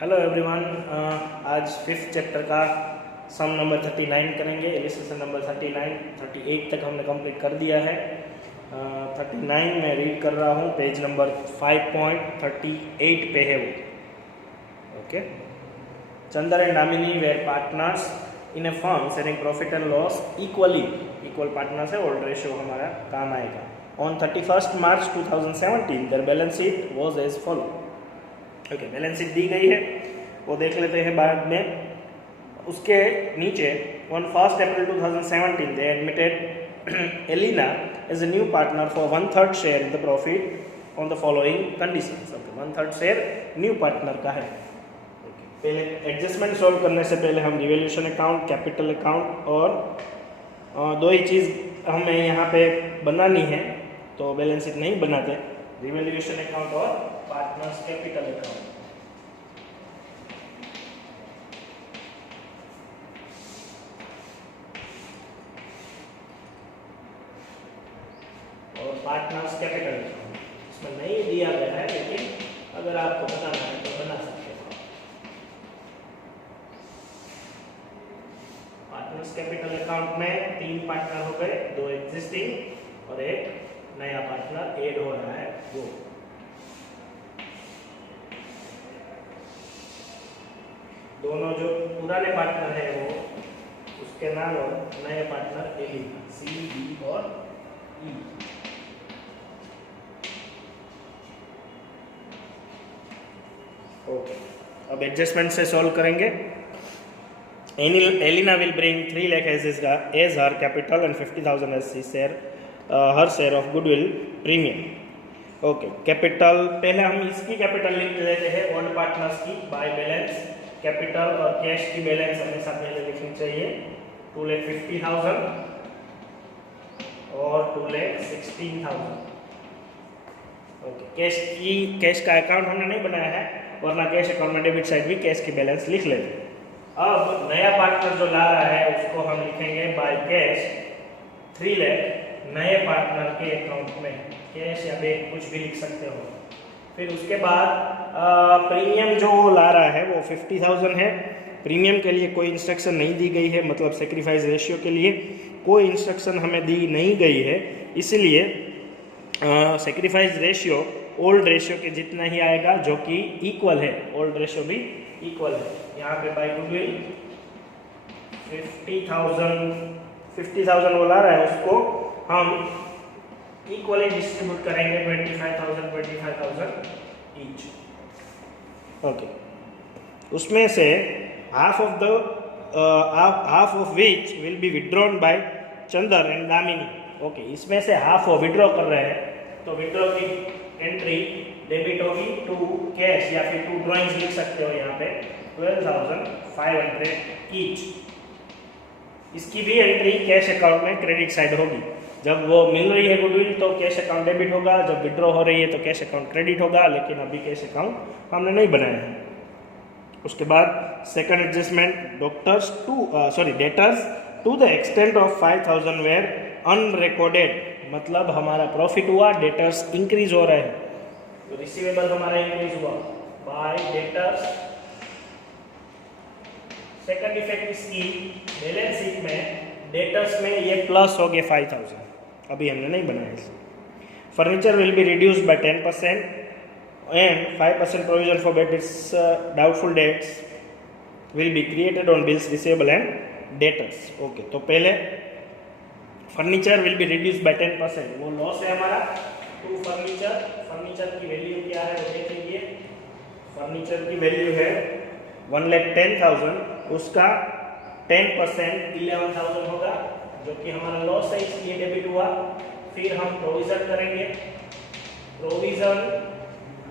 Hello everyone. आज fifth chapter का सम number 39 करेंगे। इलिस्ट्रेशन नंबर 39 38 तक हमने कंप्लीट कर दिया है। 39 में रीड कर रहा हूँ, पेज नंबर 5.38 पे है वो। Okay. Chander and Damini were partners in a firm sharing profit and loss equally. Equal partners है, ओल्ड रेशियो हमारा काम आएगा। On 31 March 2017 their balance sheet was as follow. Okay, balance sheet दी गई है, वो देख लेते हैं बाद में। उसके नीचे on 1 April 2017 they admitted Elina as a new partner for 1/3 share in the profit on the following conditions. Okay, 1/3 share new partner का है। ओके, पहले एडजस्टमेंट सॉल्व करने से पहले हम रिवैल्यूएशन अकाउंट, कैपिटल अकाउंट और दो ही चीज़ हमें यहाँ पे बनानी है, तो बैलेंस शीट नहीं बनाते। रिवैल्यूएशन अकाउंट और पार्टनर्स कैपिटल अकाउंट। और पार्टनर्स कैपिटल अकाउंट इसमें नहीं दिया गया है, लेकिन अगर आपको बताना है तो बना सकते हो। पार्टनर्स कैपिटल अकाउंट में 3 पार्टनर हो गए, 2 एग्जिस्टिंग और एक नया पार्टनर ऐड हो रहा है वो। दोनों जो पुराने पार्टनर है वो उसके नाम और नए पार्टनर ए सी बी और ई। ओके, अब एडजस्टमेंट से सॉल्व करेंगे। Elina will bring 3 lakh as her capital and 50,000 as she share her share of goodwill premium. Okay, capital पहले हम इसकी कैपिटल लिख लेते हैं, ओल्ड पार्टनर्स की बाय बैलेंस। कैपिटल और कैश की बैलेंस हमेशा पहले लिखनी चाहिए। 2,50,000 और 2,16,000। ओके, कैश का अकाउंट हमने नहीं बनाया है, वरना कैश अकाउंट में डेबिट साइड भी कैश की बैलेंस लिख लेते। अब नया पार्टनर जो ला रहा है उसको हम लिखेंगे बाय कैश 3 लाख नए पार्टनर के अकाउंट में। कैश या बैंक कुछ भी लिख सकते हो। फिर उसके बाद प्रीमियम जो वो ला रहा है वो 50,000 है। प्रीमियम के लिए कोई इंस्ट्रक्शन नहीं दी गई है, मतलब सेक्रीफाइस रेशियो के लिए कोई इंस्ट्रक्शन हमें दी नहीं गई है, इसलिए सेक्रीफाइस रेशियो ओल्ड रेशियो के जितना ही आएगा, जो कि इक्वल है। ओल्ड रेशियो भी इक्वल है। यहाँ पे बाय गुडविल 50,000 वो ला रहा है, उसको हम इक्वली डिस्ट्रीब्यूट करेंगे 25,000 ईच। ओके, उसमें से half of which will be withdrawn by Chander and Damini. Okay, इसमें से हाफ वो विड्रॉ कर रहे हैं, तो विड्रॉ की एंट्री डेबिट होगी टू कैश या फिर टू ड्रॉइंग्स लिख सकते हो यहाँ पे 12,500 ईच। इसकी भी एंट्री कैश अकाउंट में क्रेडिट साइड होगी। जब वो मिल रही है गुडविल तो कैश अकाउंट डेबिट होगा, जब विड्रॉ हो रही है तो कैश अकाउंट क्रेडिट होगा, लेकिन अभी कैश अकाउंट हमने नहीं बनाया है। उसके बाद second adjustment debtors to the extent of 5,000 were unrecorded. मतलब हमारा प्रॉफिट हुआ, डेटर्स इंक्रीज हो रहे हैं, तो रिसीवेबल हमारा इंक्रीज हुआ बाय डेटर्स। सेकंड इफेक्ट इसकी बैलेंस शीट में डेटर्स में ये प्लस हो गए 5,000, अभी हमने नहीं बनाया इसलिए। Furniture will be reduced by 10% and 5% provision for debts, doubtful debts will be created on bills receivable and debtors. Okay, तो पहले furniture will be reduce by 10%, वो लॉस है हमारा। टू फर्नीचर की वैल्यू क्या है वो देखेंगे। फर्नीचर की वैल्यू है 1,10,000, उसका 10% 11,000 होगा, जो कि हमारा लॉस है, इसलिए डेबिट हुआ। फिर हम प्रोविजन करेंगे। प्रोविजन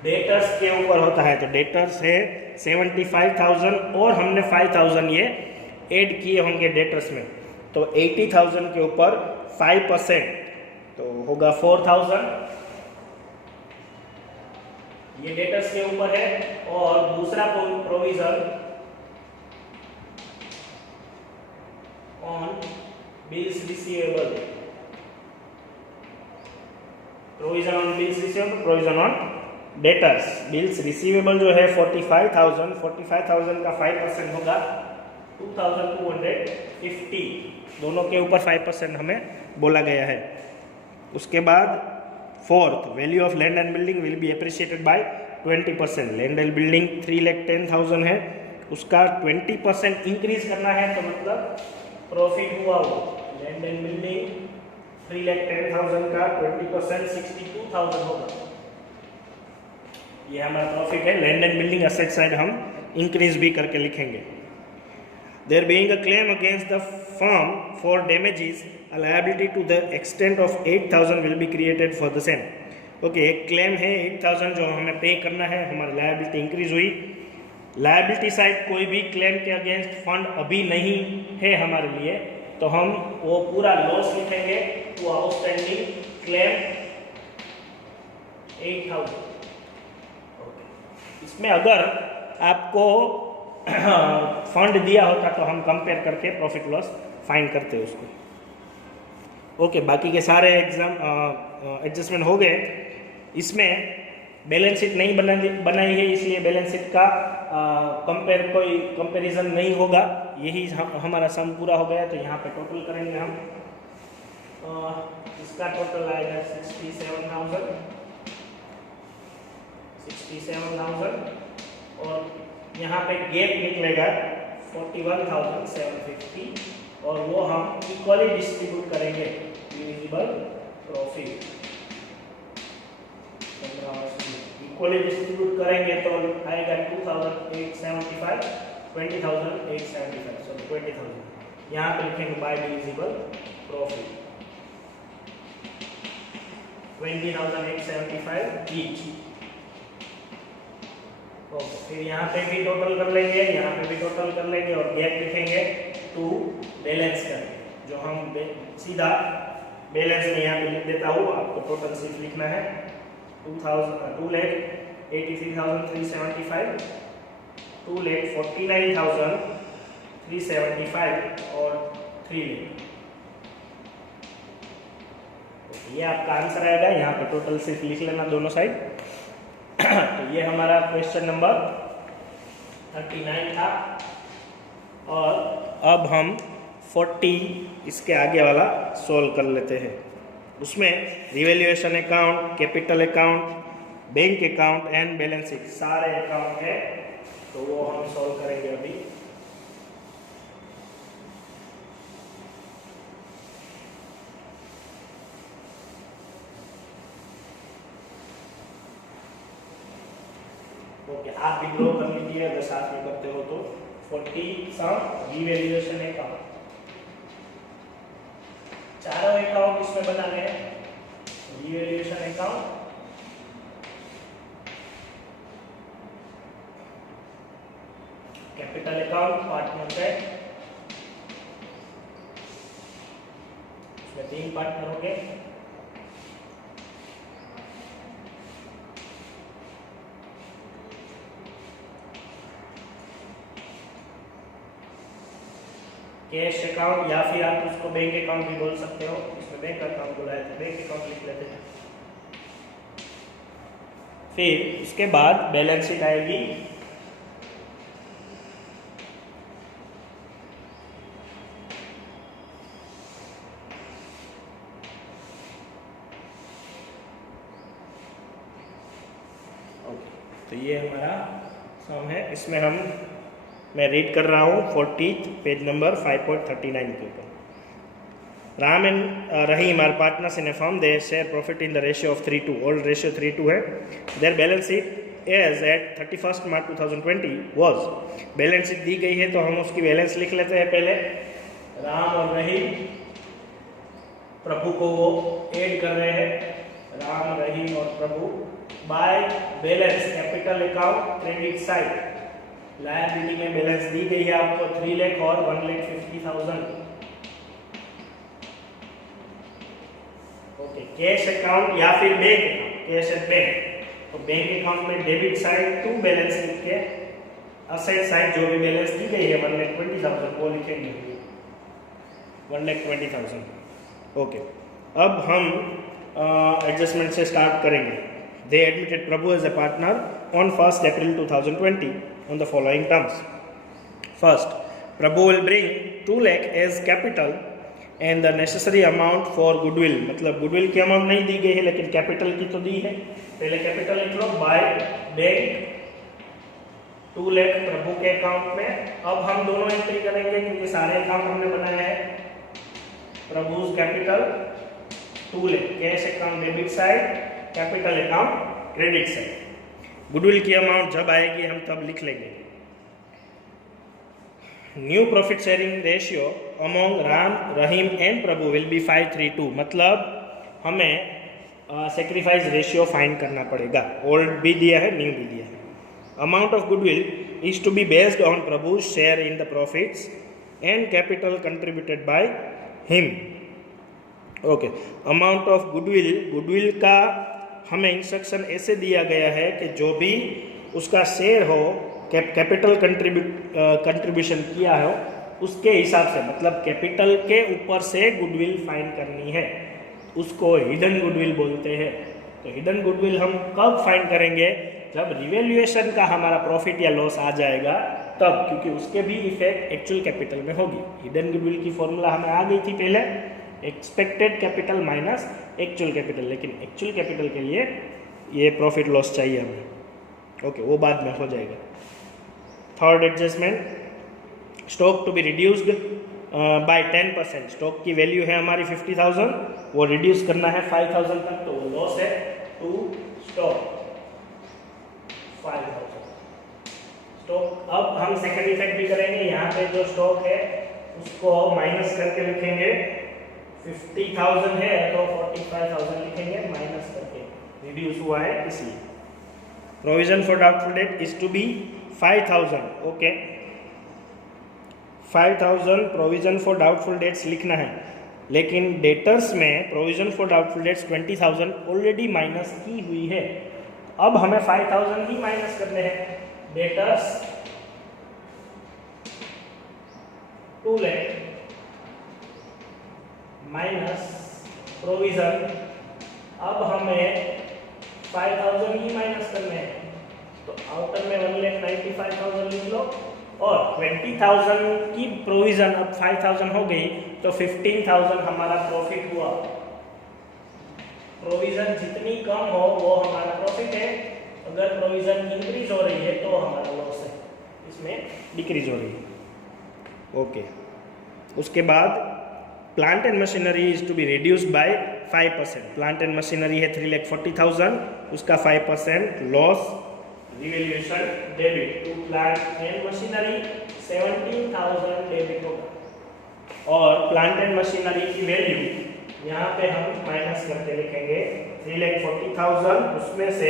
डेटर्स के ऊपर होता है, तो डेटर्स है 75,000 और हमने 5,000 ये ऐड किए होंगे डेटर्स में, तो 80,000 के ऊपर 5% तो होगा 4,000। ये डेटर्स के ऊपर है। और दूसरा provision on bills receivable, provision on bills receivable, provision on debtors bills receivable जो है 45,000 का 5% होगा 2,250, दोनों के ऊपर 5% हमें बोला गया है। उसके बाद fourth, value of land and building will be appreciated by 20%। Land and building 3,10,000 है, उसका 20% इंक्रीज करना है, तो मतलब प्रॉफिट हुआ वो। लैंड एंड बिल्डिंग 3,10,000 का 20% 62,000 होगा, ये हमारा प्रॉफिट है। Land and building asset side हम इंक्रीज भी करके लिखेंगे। There being a claim against the firm for damages, a liability to the extent of 8,000 will be created for the same. Okay, एक क्लेम है 8,000 जो हमें पे करना है, हमारी लायबिलिटी इंक्रीज हुई। लायबिलिटी साइड कोई भी क्लेम के अगेंस्ट फंड अभी नहीं है हमारे लिए, तो हम वो पूरा लॉस लिखेंगे टू आउटस्टैंडिंग क्लेम 8,000। इसमें अगर आपको फंड दिया होता तो हम कंपेयर करके प्रॉफिट लॉस फाइंड करते उसको। ओके, बाकी के सारे एडजस्टमेंट हो गए। इसमें बैलेंस शीट नहीं बनाई है, इसलिए बैलेंस शीट का कोई कंपैरिजन नहीं होगा। यही हमारा सम पूरा हो गया, तो यहाँ पे टोटल करेंगे हम। इसका टोटल आएगा 67,000 और यहाँ पे गैप निकलेगा 41,750 और वो हम इक्वली डिस्ट्रीब्यूट करेंगे डिविजिबल प्रॉफिट। इक्वली डिस्ट्रीब्यूट करेंगे तो आएगा 2,875, 20,875, सॉरी 20,000। यहाँ पे लिखेंगे बाय डिविजिबल प्रॉफिट 20,875 ईच। फिर यहाँ पे भी टोटल कर लेंगे, यहाँ पे भी टोटल कर लेंगे और गैप लिखेंगे टू बैलेंस करेंगे। जो हम सीधा बैलेंस में यहाँ पे लिख देता हूँ, आपको टोटल सिर्फ लिखना है 2,83,375, 2,49,375 और 3 लाख। ये आपका आंसर आएगा। यहाँ पे टोटल सिर्फ लिख लेना दोनों साइड। तो ये हमारा क्वेश्चन नंबर 39 था। और अब हम 40 इसके आगे वाला सॉल्व कर लेते हैं। उसमें revaluation account, capital account, bank account and balance sheet सारे अकाउंट है, तो वो हम सॉल्व करेंगे अभी। ओके, आप भी ड्रॉ कर लीजिए अगर साथ में करते हो तो। 40 सम रिवैल्यूएशन अकाउंट, चारों अकाउंट इसमें बनाने हैं। Revaluation account, capital account, partner है, इसमें 3 पार्टनर हो गए। कैश अकाउंट या फिर आप उसको बैंक अकाउंट भी बोल सकते हो। इसमें बैंक अकाउंट बोला है तो बैंक अकाउंट लिख लेते हैं। फिर उसके बाद बैलेंस शीट आएगी। तो ये हमारा सम है। इसमें मैं रीड कर रहा हूँ 40 पेज नंबर 5.39 के ऊपर। Ram and Rahim are partners in a firm, they share profit in the ratio of 3:2। Old ratio 3:2 है। Their balance sheet as at 31 March 2020 was. Balance sheet दी गई है तो हम उसकी बैलेंस लिख लेते हैं पहले। राम और रहीम, प्रभु को वो ऐड कर रहे हैं, राम, रहीम और Prabhu. By balance, capital account, credit side, liability में बैलेंस दी गई है आपको 3 लाख और 1,50,000। ओके, कैश अकाउंट या फिर bank account, cash and bank. तो बैंक अकाउंट में डेबिट साइड टू बैलेंस लिख के असेट साइड जो भी बैलेंस दी गई है 1,20,000 वो लिखेंगे 1,20,000। ओके, अब हम एडजस्टमेंट से स्टार्ट करेंगे। They admitted Prabhu as a partner on 1st April 2020 on the following terms. First, Prabhu will bring 2 lakh as capital and the necessary amount for goodwill. मतलब goodwill की अमाउंट नहीं दी गई है लेकिन कैपिटल की तो दी है. पहले कैपिटल लिख लो. बाय बैंक 2 लाख प्रभु के अकाउंट में. अब हम दोनों एंट्री करेंगे क्योंकि सारे अकाउंट हमने बनाया है. Prabhu's capital 2 lakh, cash account debit side, capital account credit side. Goodwill की अमाउंट जब आएगी हम तब लिख लेंगे. New profit sharing ratio among Ram, Rahim and Prabhu will be 5:3:2. मतलब हमें सेक्रीफाइस रेशियो फाइंड करना पड़ेगा. ओल्ड भी दिया है, न्यू भी दिया है. Amount of goodwill is to be based on Prabhu's share in the profits and capital contributed by him. Okay. Amount of goodwill का हमें इंस्ट्रक्शन ऐसे दिया गया है कि जो भी उसका शेयर हो, कैपिटल कंट्रीब्यूशन किया हो उसके हिसाब से, मतलब कैपिटल के ऊपर से गुडविल फाइंड करनी है. उसको हिडन गुडविल बोलते हैं. तो हिडन गुडविल हम कब फाइंड करेंगे? जब रिवैल्यूएशन का हमारा प्रॉफिट या लॉस आ जाएगा तब, क्योंकि उसके भी इफेक्ट एक्चुअल कैपिटल में होगी. हिडन गुडविल की फॉर्मूला हमें आ गई थी पहले, expected capital minus actual capital. लेकिन एक्चुअल कैपिटल के लिए ये प्रॉफिट लॉस चाहिए हमें. ओके, वो बाद में हो जाएगा. Third adjustment, stock to be reduced by 10%. Stock की वैल्यू है हमारी 50,000, वो रिड्यूस करना है 5,000 तक, तो वो लॉस है टू स्टॉक 5,000. स्टॉक, अब हम सेकंड इफेक्ट भी करेंगे. यहाँ पे जो स्टॉक है उसको माइनस करके लिखेंगे. 50,000 है तो 45,000 लिखेंगे माइनस करके, रिड्यूस हुआ है इसलिए. Provision for doubtful debt is to be 5,000. Okay, 5,000 provision for doubtful debts लिखना है. लेकिन डेटर्स में provision for doubtful debts 20,000 already minus की हुई है. अब हमें 5,000 ही माइनस करने हैं. Debtors 2 lakh minus provision. अब हमें 5,000 ही माइनस करने हैं. तो आउटर में 1,95,000 लिख लो और 20,000 की प्रोविजन अब 5,000 हो गई तो 15,000 हमारा प्रॉफिट हुआ. प्रोविजन जितनी कम हो वो हमारा प्रॉफिट है. अगर प्रोविजन इंक्रीज हो रही है तो हमारा लॉस है, इसमें डिक्रीज हो रही है. ओके, उसके बाद plant and machinery is to be reduced by 5%. Plant and machinery है 3,40,000, उसका 5% loss, revaluation debit to plant and machinery 17,000 debit होगा. और प्लांट एंड मशीनरी की वैल्यू यहाँ पे हम माइनस करके लिखेंगे. 3,40,000, उसमें से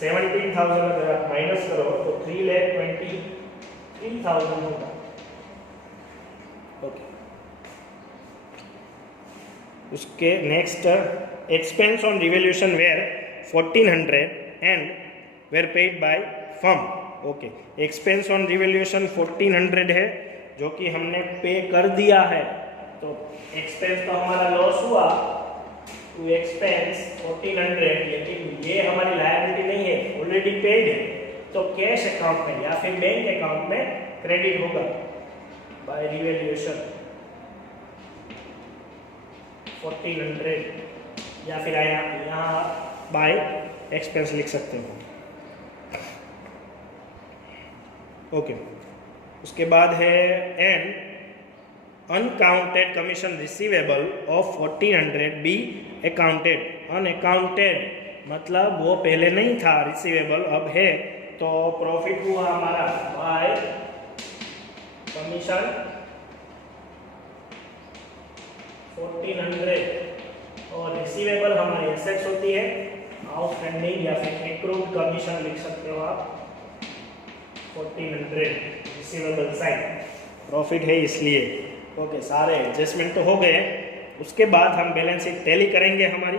17,000 अगर आप माइनस करो तो 3,23,000 होगा. ओके, उसके next expense on revaluation were 1,400 and were paid by firm. Okay, expense on revaluation 1,400 है जो कि हमने पे कर दिया है. तो एक्सपेंस तो हमारा लॉस हुआ, टू एक्सपेंस 1,400, लेकिन ये हमारी लायबिलिटी नहीं है, ऑलरेडी पेड है. तो कैश अकाउंट में या फिर बैंक अकाउंट में क्रेडिट होगा बाय रिवैल्यूएशन 1,400, या फिर यहाँ बाय एक्सपेंस लिख सकते हो. ओके, उसके बाद है and uncounted commission receivable of 1,400 B accounted. Unaccounted मतलब वो पहले नहीं था, रिसीवेबल अब है. तो प्रॉफिट हुआ हमारा बाय कमीशन 1,400 और रिसीवेबल हमारी एसेट्स होती है, आउटस्टैंडिंग या फिर एक्रूड कमीशन लिख सकते हो आप. 1,400 रिसीवेबल साइड, प्रॉफिट है इसलिए. ओके, सारे एडजस्टमेंट तो हो गए. उसके बाद हम बैलेंस शीट टैली करेंगे. हमारी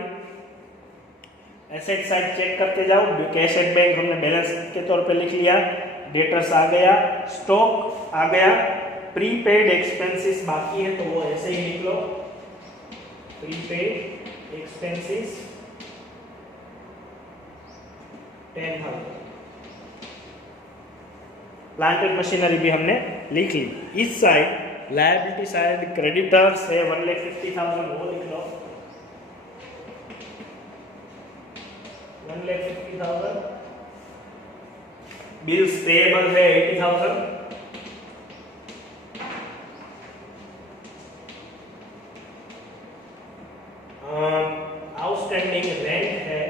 एसेट साइड चेक करते जाओ. कैश एट बैंक हमने बैलेंस के तौर पे लिख लिया. डेटर्स आ गया, स्टॉक आ गया, प्रीपेड एक्सपेंसेस बाकी है तो वो ऐसे ही लिख लो. Prepaid expenses 10,000। Plant and machinery भी हमने लिख ली। इस साइड लायबिलिटी साइड क्रेडिटर्स है 1,50,000, वो लिख लो 1,50,000। बिल्स पेएबल है 80,000। आउटस्टैंडिंग रेंट है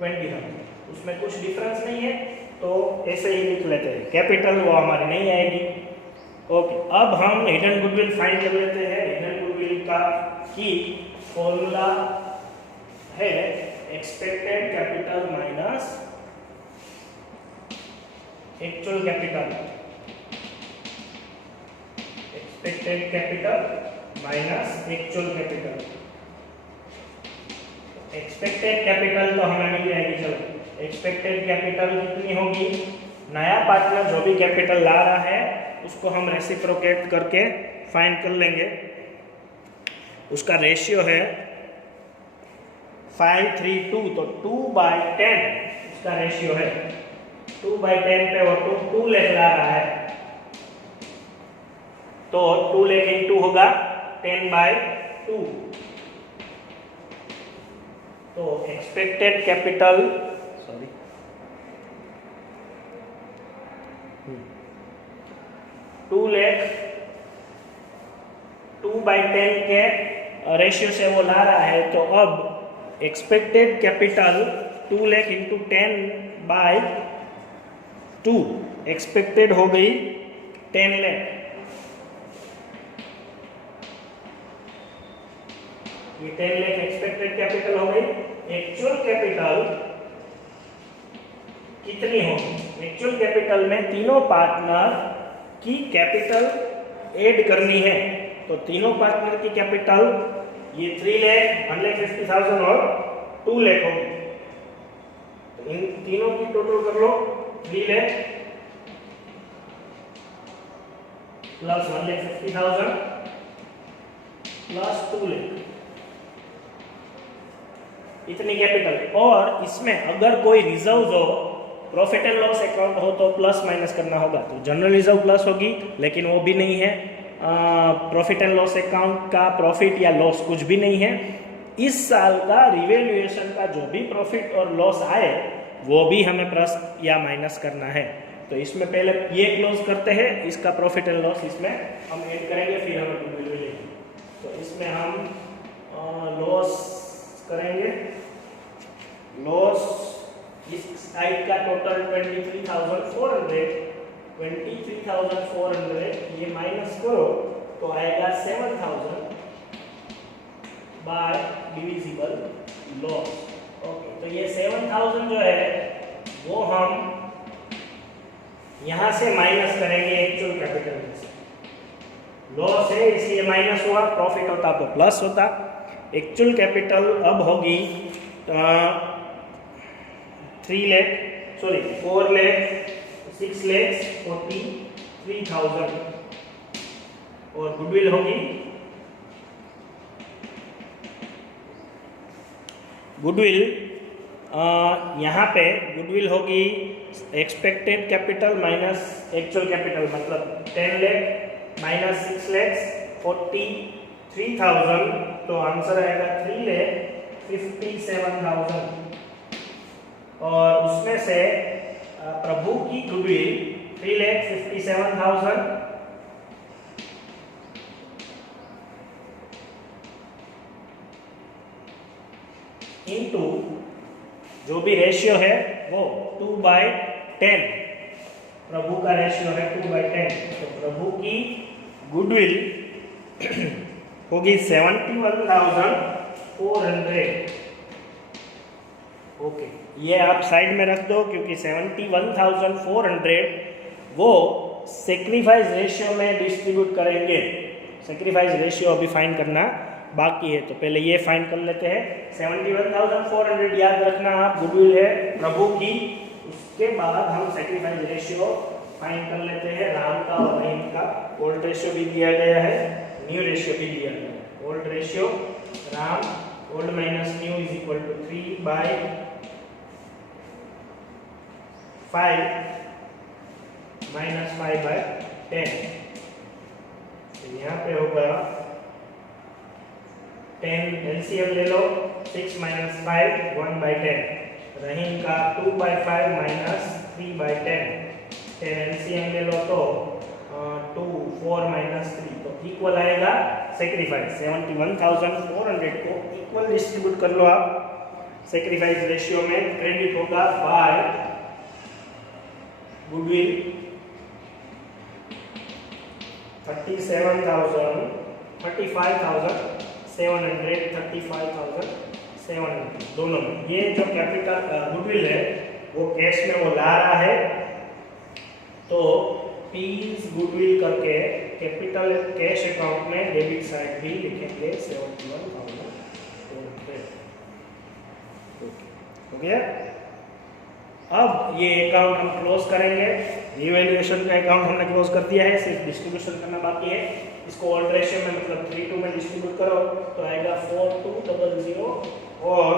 20,000। उसमें कुछ डिफरेंस नहीं है तो ऐसे ही लिख लेते हैं। कैपिटल वो हमारी नहीं आएगी। ओके, अब हम हिडन गुडविल फाइंड कर लेते हैं। हिडन गुडविल का की फॉर्मूला है expected capital minus actual capital. Expected capital minus actual capital. Expected capital तो हमें मिल जाएगी। चलो, एक्सपेक्टेड कैपिटल कितनी होगी? नया पार्टनर जो भी कैपिटल ला रहा है उसको हम रेसिप्रोकेट करके फाइंड कर लेंगे। उसका रेशियो है 5:3:2, तो 2/10 उसका रेशियो है। 2/10 पे वो 2 लाख ला रहा है तो 2 लाख इंटू होगा 10/2। तो एक्सपेक्टेड कैपिटल 2 लाख 2/10 के रेशियो से वो ला रहा है। तो अब expected capital 2 lakh into 10/2 expected हो गई 10 लाख। ये 10 लाख एक्सपेक्टेड कैपिटल हो गई। एक्चुअल कैपिटल कितनी होगी? एक्चुअल कैपिटल में तीनों पार्टनर की कैपिटल ऐड करनी है। तो तीनों पार्टनर की कैपिटल ये 3 लाख 1,50,000 और 2 लाख होगी। तो इन तीनों की टोटल कर लो 3 लाख प्लस 1,50,000 प्लस 2 लाख, इतनी कैपिटल। और इसमें अगर कोई रिजर्व हो, प्रॉफिट एंड लॉस अकाउंट हो तो प्लस माइनस करना होगा। तो जनरल रिजर्व प्लस होगी, लेकिन वो भी नहीं है। प्रॉफिट एंड लॉस अकाउंट का प्रॉफिट या लॉस कुछ भी नहीं है। इस साल का रिवैल्यूएशन का जो भी प्रॉफिट और लॉस आए वो भी हमें प्लस या माइनस करना है। तो इसमें पहले ये क्लोज करते हैं, इसका प्रॉफिट एंड लॉस इसमें हम ऐड करेंगे, फिर हमें गुडविल मिलेगी। तो इसमें हम लॉस करेंगे। लॉस इस साइड का टोटल 23,400 ये माइनस करो तो आएगा 7,000 बाय डिविजिबल लॉस। ओके, तो ये 7,000 जो है वो हम यहां से माइनस करेंगे एक्चुअल कैपिटल में से। लॉस है इसलिए माइनस हुआ, प्रॉफिट होता तो प्लस होता। एक्चुअल कैपिटल अब होगी 4,43,000 और गुडविल होगी यहाँ पे गुडविल होगी expected capital minus actual capital, मतलब 10 लाख माइनस 6 लाख 43,000, तो आंसर आएगा 3,57,000। और उसमें से प्रभु की गुडविल 3,57,000 इंटू जो भी रेशियो है वो 2/10, प्रभु का रेशियो है 2/10। तो प्रभु की गुडविल होगी 71,400। ओके, ये आप साइड में रख दो क्योंकि 71,400 वो सेक्रीफाइस रेशियो में डिस्ट्रीब्यूट करेंगे। सेक्रीफाइस रेशियो अभी फाइंड करना बाकी है, तो पहले ये फाइंड कर लेते हैं। 71,400 याद रखना आप, गुडविल है प्रभु की। उसके बाद हम सेक्रीफाइस रेशियो फाइंड कर लेते हैं राम का और रहीम का। ओल्ड रेशियो भी दिया गया है, न्यू रेशियो भी दिया गया है। ओल्ड रेशियो राम old minus new is equal to 3/2 5 minus 5/10। तो यहाँ पे होगा 10, एलसीएम ले लो, 6 माइनस 5 1/10, रहीम का 2/5 माइनस 3/10, 10 एलसीएम ले लो तो 2 4 माइनस 3, तो इक्वल आएगा सेक्रीफाइस। 71,400 को इक्वल डिस्ट्रीब्यूट कर लो आप सेक्रीफाइस रेशियो में। क्रेडिट होगा बाय गुडविल 35,700 दोनों में। ये जो कैपिटल गुडविल है वो कैश में वो ला रहा है, तो पीज गुडविल करके कैपिटल कैश अकाउंट में डेबिट साइड भी लिखेंगे 71,400। हो गया। अब ये अकाउंट हम क्लोज करेंगे। रिवैल्यूएशन का अकाउंट हमने क्लोज कर दिया है, सिर्फ डिस्ट्रीब्यूशन करना बाकी है। इसको ऑल रेशियो में मतलब 3:2 में डिस्ट्रीब्यूट करो तो आएगा 4200 और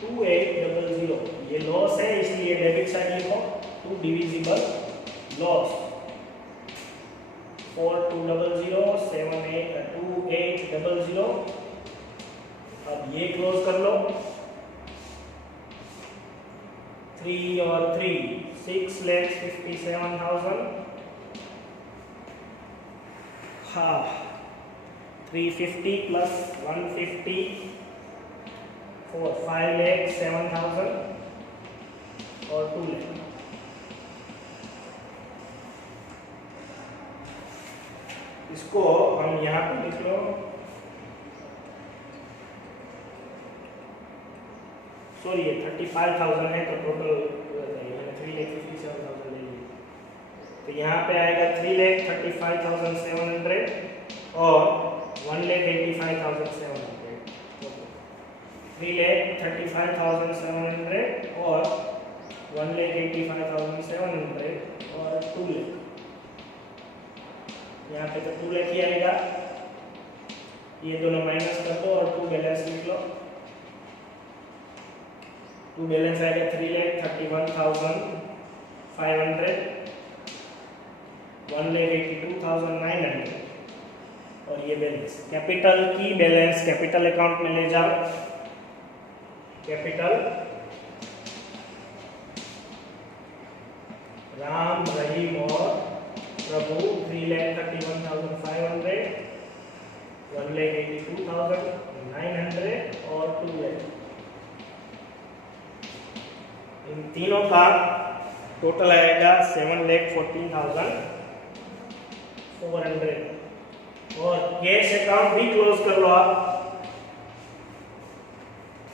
2800। ये लॉस है इसलिए डेबिट साइड लिखो 2 डिविजिबल लॉस 4200 2800। अब ये क्लोज कर लो, 3 और 3 6,57,000, हाँ 350 प्लस 150 4 5,07,000 और 2 लाख। इसको हम यहाँ पे लिख लो, सॉरी ये 35,000 है तो टोटल 3,57,000 ले लीजिए। तो यहाँ पे आएगा 3,35,700 और 1,85,700। 3,35,700 और 1,85,700 और 2 लाख। यहाँ पे तो 2 लाख ही आएगा, ये दोनों माइनस कर दो और 2 बैलेंस लिख लो। 2 बैलेंस आएगा 3,31,500, 1,82,900 और ये बैलेंस कैपिटल की बैलेंस कैपिटल अकाउंट में ले जाओ। कैपिटल राम रहीम और प्रभु 3,31,500, 1,82,900 और 2 लाख। इन तीनों का टोटल आएगा 7,14,400। और कैश अकाउंट भी क्लोज कर लो आप।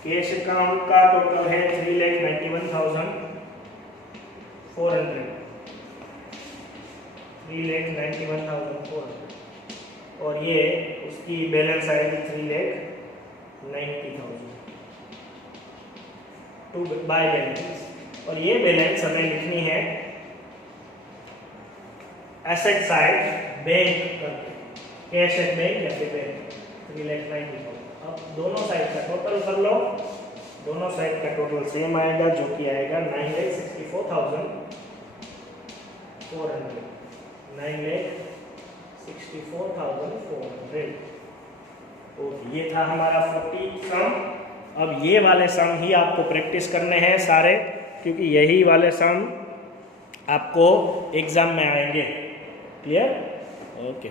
कैश अकाउंट का टोटल है 3,91,400, 3,91,400 और ये उसकी बैलेंस आएगी 3,90,000 टू बाय बैलेंस। और ये बैलेंस हमें लिखनी है एसेट साइड बैंक करके, कैश एट बैंक या फिर बैंक 3,90,000। अब दोनों साइड का टोटल कर लो, दोनों साइड का टोटल सेम आएगा जो कि आएगा 9,64,400, 9,64,400। ओके, ये था हमारा 40 सम। अब ये वाले सम ही आपको प्रैक्टिस करने हैं सारे, क्योंकि यही वाले सम आपको एग्जाम में आएंगे। क्लियर? ओके।